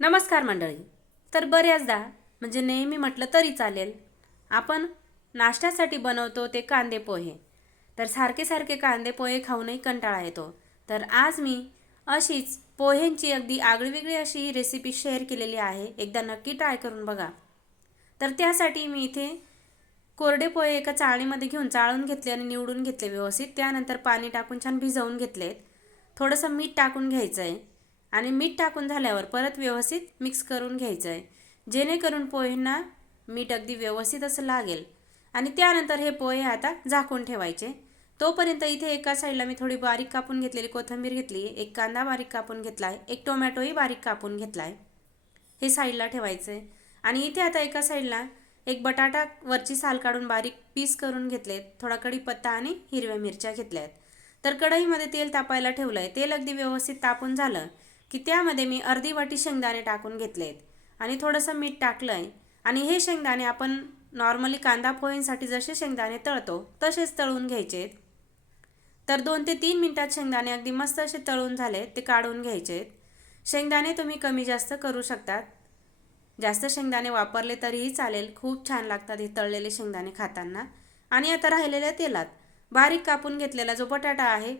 नमस्कार मंडळी. तर बऱ्याचदा म्हणजे नेहमी म्हटलं तरी चालेल आपण नाश्त्यासाठी बनवतो ते कांदे पोहे. तर सारखे सारखे कांदे पोहे खाऊनही कंटाळा येतो. तर आज मी अशीच पोह्यांची अगदी आगळीवेगळी अशी ही रेसिपी शेअर केलेली आहे. एकदा नक्की ट्राय करून बघा. तर त्यासाठी मी इथे कोरडे पोहे एका चाळणीमध्ये घेऊन चाळून घेतले आणि निवडून घेतले व्यवस्थित. त्यानंतर पाणी टाकून छान भिजवून घेतलेत. थोडंसं मीठ टाकून घ्यायचं आहे आणि मीठ टाकून झाल्यावर परत व्यवस्थित मिक्स करून घ्यायचं आहे जेणेकरून पोहेंना मीठ अगदी व्यवस्थित असं लागेल. आणि त्यानंतर हे पोहे आता झाकून ठेवायचे. तोपर्यंत इथे एका साईडला मी थोडी बारीक कापून घेतलेली कोथिंबीर घेतली एक कांदा बारीक कापून घेतला आहे एक टोमॅटोही बारीक कापून घेतला आहे हे साईडला ठेवायचं आहे आणि इथे आता एका साईडला एक बटाटा वरची साल काढून बारीक पीस करून घेतलेत थोडा कढीपत्ता आणि हिरव्या मिरच्या घेतल्या आहेत तर कढईमध्ये तेल तापायला ठेवलं आहे तेल अगदी व्यवस्थित तापून झालं. की त्यामध्ये मी अर्धी वाटी शेंगदाणे टाकून घेतलेत. आणि थोडंसं मीठ टाकलं आहे आणि हे शेंगदाणे आपण नॉर्मली कांदा पोह्यांसाठी जसे शेंगदाणे तळतो तसेच तळून घ्यायचे तर दोन ते तीन मिनटात शेंगदाणे अगदी मस्त असे तळून झाले ते काढून घ्यायचे शेंगदाणे तुम्ही कमी जास्त करू शकतात. जास्त शेंगदाणे वापरले तरीही चालेल खूप छान लागतात हे तळलेले शेंगदाणे खाताना. आणि आता राहिलेल्या तेलात बारीक कापून घेतलेला जो बटाटा आहे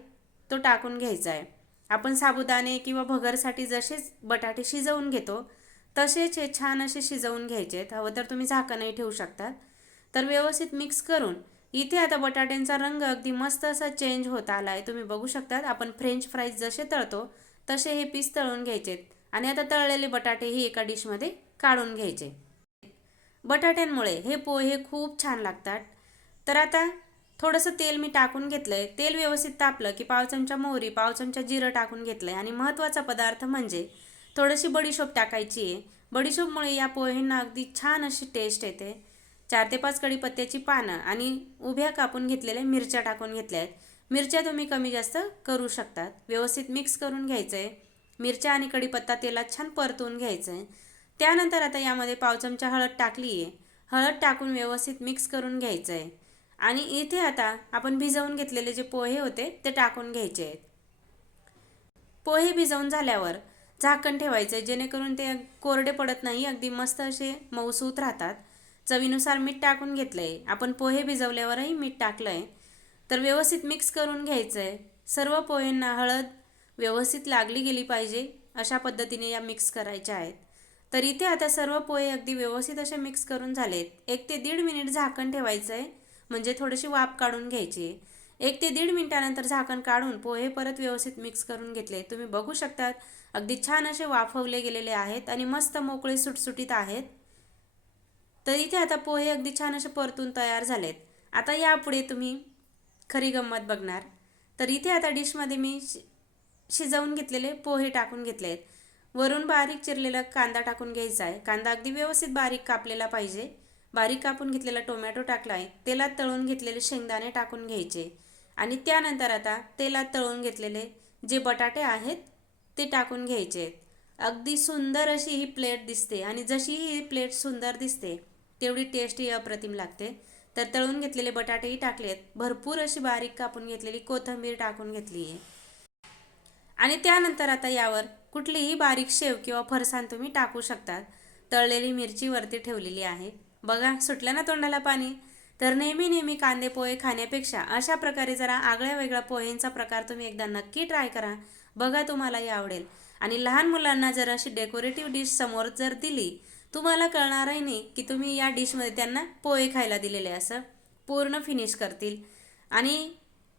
तो टाकून घ्यायचा आहे. आपण साबुदाणे किंवा भगरसाठी जसेच बटाटे शिजवून घेतो तसेच हे छान असे शिजवून घ्यायचे आहेत हवं तर तुम्ही झाकणही ठेवू शकतात. तर व्यवस्थित मिक्स करून इथे आता बटाट्यांचा रंग अगदी मस्त असा चेंज होत आला आहे तुम्ही बघू शकतात आपण फ्रेंच फ्राईज जसे तळतो तसे हे पीस तळून घ्यायचेत. आणि आता तळलेले बटाटेही एका डिशमध्ये काढून घ्यायचे. बटाट्यांमुळे हे पोहे खूप छान लागतात. तर आता थोडंसं तेल मी टाकून घेतलं आहे तेल व्यवस्थित तापलं की पाव चमचा मोहरी पाव चमचा जिरं टाकून घेतलं आहे आणि महत्त्वाचा पदार्थ म्हणजे थोडीशी बडीशोप टाकायची आहे. बडीशोपमुळे या पोह्यांना अगदी छान अशी टेस्ट येते. चार ते पाच कढीपत्त्याची पानं आणि उभ्या कापून घेतलेल्या मिरच्या टाकून घेतल्या आहेत. मिरच्या तुम्ही कमी जास्त करू शकतात. व्यवस्थित मिक्स करून घ्यायचं आहे मिरच्या आणि कढीपत्ता तेलात छान परतून घ्यायचं आहे त्यानंतर आता यामध्ये पाव चमचा हळद टाकली आहे हळद टाकून व्यवस्थित मिक्स करून घ्यायचं आहे आणि इथे आता आपण भिजवून घेतलेले जे पोहे होते ते टाकून घ्यायचे आहेत. पोहे भिजवून झाल्यावर झाकण ठेवायचं आहे जेणेकरून ते कोरडे पडत नाही अगदी मस्त असे मऊसूत राहतात. चवीनुसार मीठ टाकून घेतलं आहे आपण पोहे भिजवल्यावरही मीठ टाकलं आहे तर व्यवस्थित मिक्स करून घ्यायचं आहे सर्व पोहेंना हळद व्यवस्थित लागली गेली पाहिजे अशा पद्धतीने या मिक्स करायच्या आहेत. तर इथे आता सर्व पोहे अगदी व्यवस्थित असे मिक्स करून झालेत. एक ते दीड मिनिट झाकण ठेवायचं आहे म्हणजे थोडीशी वाफ काढून घ्यायची. एक ते दीड मिनिटानंतर झाकण काढून पोहे परत व्यवस्थित मिक्स करून घेतले. तुम्ही बघू शकतात अगदी छान असे वाफवले गेलेले आहेत आणि मस्त मोकळे सुटसुटीत आहेत. तर इथे आता पोहे अगदी छान असे परतून तयार झालेत. आता यापुढे तुम्ही खरी गंमत बघणार. तर इथे आता डिशमध्ये मी शिजवून घेतलेले पोहे टाकून घेतले आहेत. वरून बारीक चिरलेला कांदा टाकून घ्यायचा आहे. कांदा अगदी व्यवस्थित बारीक कापलेला पाहिजे. बारीक कापून घेतलेला टोमॅटो टाकला आहे तेलात तळून घेतलेले शेंगदाणे टाकून घ्यायचे. आणि त्यानंतर आता तेलात तळून घेतलेले जे बटाटे आहेत ते टाकून घ्यायचे. आहेत अगदी सुंदर अशी ही प्लेट दिसते आणि जशी ही प्लेट सुंदर दिसते तेवढी टेस्ट ही अप्रतिम लागते. तर तळून घेतलेले बटाटेही टाकलेत. भरपूर अशी बारीक कापून घेतलेली कोथिंबीर टाकून घेतली आहे. आणि त्यानंतर आता यावर कुठलीही बारीक शेव किंवा फरसाण तुम्ही टाकू शकतात तळलेली मिरची वरती ठेवलेली आहे. बघा सुटलं ना तोंडाला पाणी? तर नेहमी नेहमी कांदे पोहे खाण्यापेक्षा अशा प्रकारे जरा आगळ्या वेगळ्या पोहेंचा प्रकार तुम्ही एकदा नक्की ट्राय करा. बघा तुम्हालाही आवडेल. आणि लहान मुलांना जर अशी डेकोरेटिव्ह डिश समोर जर दिली तुम्हाला कळणारही नाही की तुम्ही या डिशमध्ये त्यांना पोहे खायला दिलेले असं पूर्ण फिनिश करतील. आणि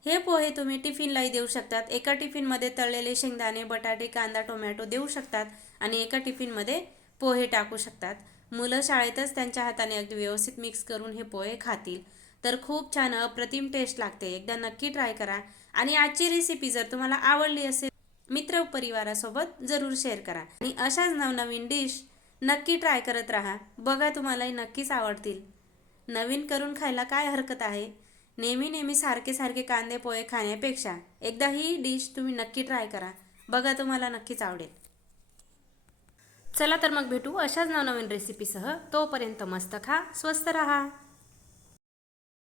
हे पोहे तुम्ही टिफिनलाही देऊ शकतात. एका टिफिनमध्ये तळलेले शेंगदाणे बटाटे कांदा टोमॅटो देऊ शकतात आणि एका टिफिनमध्ये पोहे टाकू शकतात. मुलं शाळेतच त्यांच्या हाताने अगदी व्यवस्थित मिक्स करून हे पोहे खातील. तर खूप छान अप्रतिम टेस्ट लागते. एकदा नक्की ट्राय करा. आणि आजची रेसिपी जर तुम्हाला आवडली असेल मित्र परिवारासोबत जरूर शेअर करा. आणि अशाच नवनवीन डिश नक्की ट्राय करत राहा. बघा तुम्हालाही नक्कीच आवडतील. नवीन करून खायला काय हरकत आहे? नेहमी नेहमी सारखे सारखे कांदे पोहे खाण्यापेक्षा एकदा ही डिश तुम्ही नक्की ट्राय करा. बघा तुम्हाला नक्कीच आवडेल. चला तर मग भेटू अशाच नवनवीन रेसिपीसह तोपर्यंत मस्त खा स्वस्त रहा.